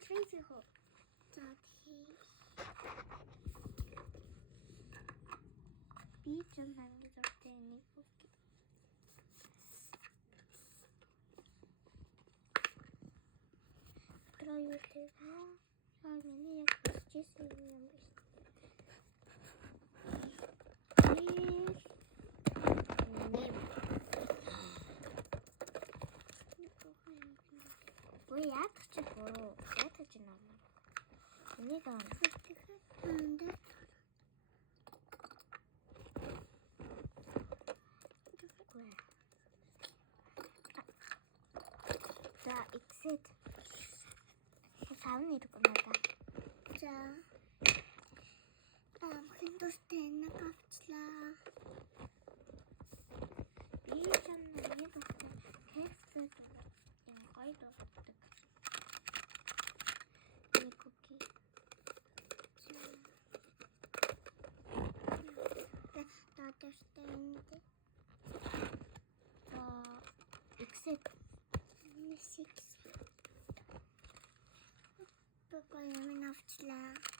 crazy hole. Beach and hanging up the cookie. Try with it. How many just 왜 야트치 보러 야트치 나나? 언니가 안돼. 왜? 자, exit. 사운드 이렇게 나가. 자, хиндустэй накавчлаа. Би чамд нэг кекстэй юм гойд болдог. Нэг cookie. Татартай. Exit. Six. Покой минь авчлаа.